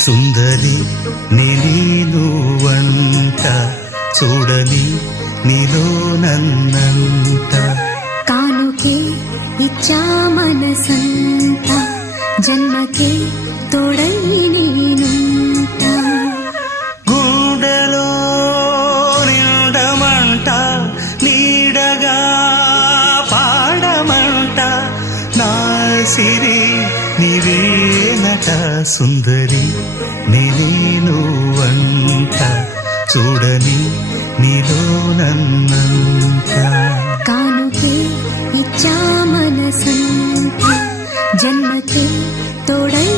సుందరి నేను వంట చూడని నీలో నన్నంట కానుకే ఇచ్చా మనసంత జన్మకే తోడై నేనుంట గుండెలో నిండమంట నీడగా పాడమంట నా సిరి నీవేనట సుందరి నేను వంట చూడని నీలో నన్నంత కానుకే ఇచ్చా మనసంత జన్మకే తోడై